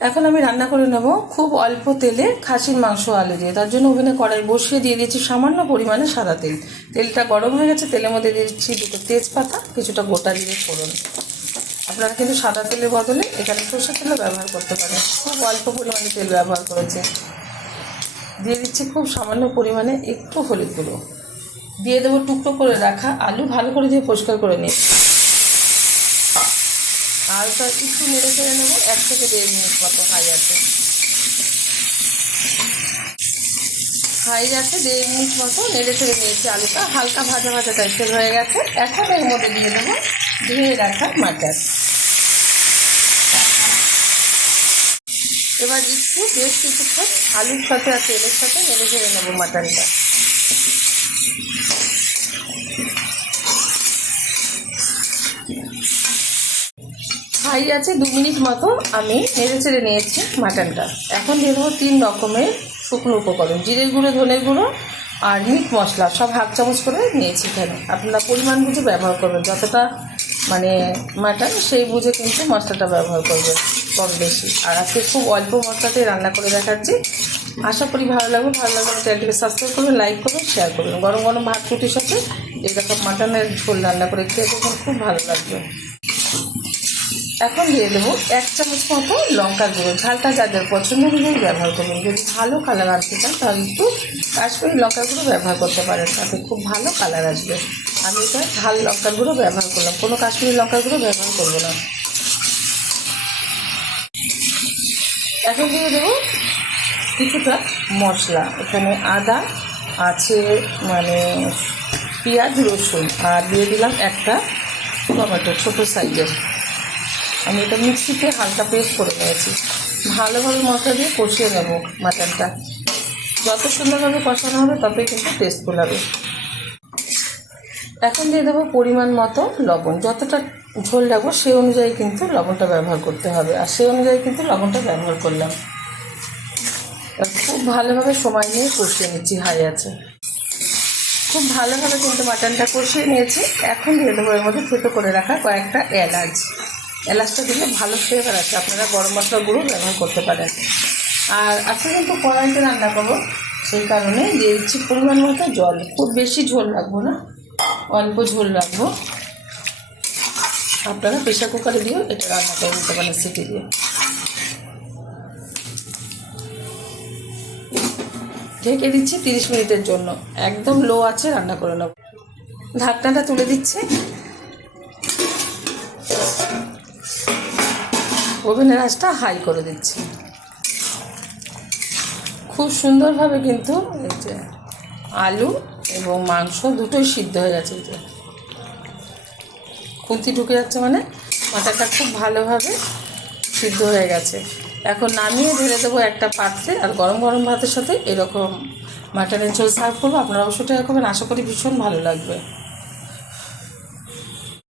এখন আমি রান্না করে নেব খুব অল্প তেলে খাসির মাংস আলু দিয়ে। তার জন্য ওভেনে কড়াই বসিয়ে দিয়ে দিচ্ছি সামান্য পরিমাণে সাদা তেল। তেলটা গরম হয়ে গেছে, তেলের মধ্যে দিয়ে দিচ্ছি দুটো তেজপাতা, কিছুটা গোটা জিরে ফোড়ন। আপনারা কিন্তু সাদা তেলের বদলে এখানে সরষের তেলও ব্যবহার করতে পারেন। খুব অল্প পরিমাণে তেল ব্যবহার করেছে। দিয়ে দিচ্ছি খুব সামান্য পরিমাণে একটু হলুদ গুঁড়ো। দিয়ে দেবো টুকরো করে রাখা আলু, ভালো করে দিয়ে পরিষ্কার করে নিই। আলুটা একটু নেড়ে ফেলে নেবো 1 থেকে 1.5 মিনিট মতো হাই আছে। 1.5 মিনিট মতো নেড়ে ফেলে নিয়েছি। আলুটা হালকা ভাজা ভাজা টাইপের হয়ে গেছে। এখন এর মধ্যে দিয়ে দেবো ধুয়ে রাখা মাটন। এবার একটু বেশ কিছুক্ষণ আলুর সাথে আর তেলের সাথে নেড়ে ফেলে নেবো মাটনটা। হাই আছে 2 মিনিট মতো আমি নেড়ে চেড়ে নিয়েছি মাটনটা। এখন দিয়ে দেবো 3 রকমের শুকনো উপকরণ, জিরের গুঁড়ো, ধনের গুঁড়ো আর মিট মশলা, সব হাফ চামচ করে নিয়েছি। এখানে আপনারা পরিমাণ বুঝে ব্যবহার করবেন, যতটা মানে মাটন সেই বুঝে কিন্তু মশলাটা ব্যবহার করবেন, কম বেশি। আর আজকে খুব অল্প মশলাতে রান্না করে দেখাচ্ছি। আশা করি ভালো লাগবে। চ্যানেলটিকে সাবস্ক্রাইব করবেন, লাইক করবেন, শেয়ার করবেন। গরম গরম ভাত রুটির সাথে এরকম মাটনের ঝোল রান্না করে খেয়ে দেখুন, খুব ভালো লাগবে। এখন দিয়ে দেবো 1 চামচ মতো লঙ্কার গুঁড়ো। ঝালটা যাদের পছন্দ অনুযায়ী ব্যবহার করবেন। যদি ভালো কালার আসতে চান তাহলে একটু কাশ্মীরি লঙ্কার গুঁড়ো ব্যবহার করতে পারেন, তাতে খুব ভালো কালার আসবে। আমি এটা ঝাল লঙ্কার গুঁড়ো ব্যবহার করলাম, কোনো কাশ্মীরি লঙ্কার গুঁড়ো ব্যবহার করবো না। এখন দিয়ে দেবো কিছুটা মশলা। এখানে আদা আছে, মানে পেঁয়াজ, রসুন, আর দিয়ে দিলাম একটা টমেটো ছোটো সাইজের। আমি এটা মিক্সিতে হালকা পেস্ট করে নিয়েছি। ভালোভাবে মশলা দিয়ে কষিয়ে নেব মাটনটা। যত সুন্দরভাবে কষানো হবে ততই কিন্তু টেস্টফুল হবে। এখন দিয়ে দেবো পরিমাণ মতো লবণ। যতটা ঝোল রাখবো সেই অনুযায়ী কিন্তু লবণটা ব্যবহার করতে হবে, আর সেই অনুযায়ী কিন্তু লবণটা ব্যবহার করলাম। খুব ভালোভাবে সময় নিয়ে কষিয়ে নিচ্ছি, হাই আছে। খুব ভালোভাবে কিন্তু মাটনটা কষিয়ে নিয়েছি। এখন দিয়ে দেবো এর মধ্যে থেতো করে রাখা কয়েকটা এলাচ। এলাচটা দিলে ভালো ফ্লেভার আছে, আপনারা গরম মশলা গুঁড়ো ব্যবহার করতে পারেন। আর আজকে কিন্তু কড়াইতে রান্না করবো, সেই কারণে দিয়ে দিচ্ছি পরিমাণ মতো জল। খুব বেশি ঝোল রাখবো না, অল্প ঝোল রাখবো। আপনারা প্রেশার কুকারে দিয়েও এটা রান্না করে নিতে পারেন সিটি দিয়ে। ঢেকে দিচ্ছি 30 মিনিটের জন্য, একদম লো আছে রান্না করে নেব। ঢাকনাটা তুলে দিচ্ছি। ওভেনের আঁচটা হাই করে দিচ্ছি। খুব সুন্দরভাবে কিন্তু এই যে আলু এবং মাংস দুটোই সিদ্ধ হয়ে গেছে। এই যে খুন্তি ঢুকে যাচ্ছে, মানে মাথাটা খুব ভালোভাবে সিদ্ধ হয়ে গেছে। এখন নামিয়ে ঢেলে দেবো একটা পাত্রে, আর গরম গরম ভাতের সাথে এরকম মাটনের ঝোল সার্ভ করবো। আপনারা অবশ্যই ট্রাই করবেন, আশা করি ভীষণ ভালো লাগবে।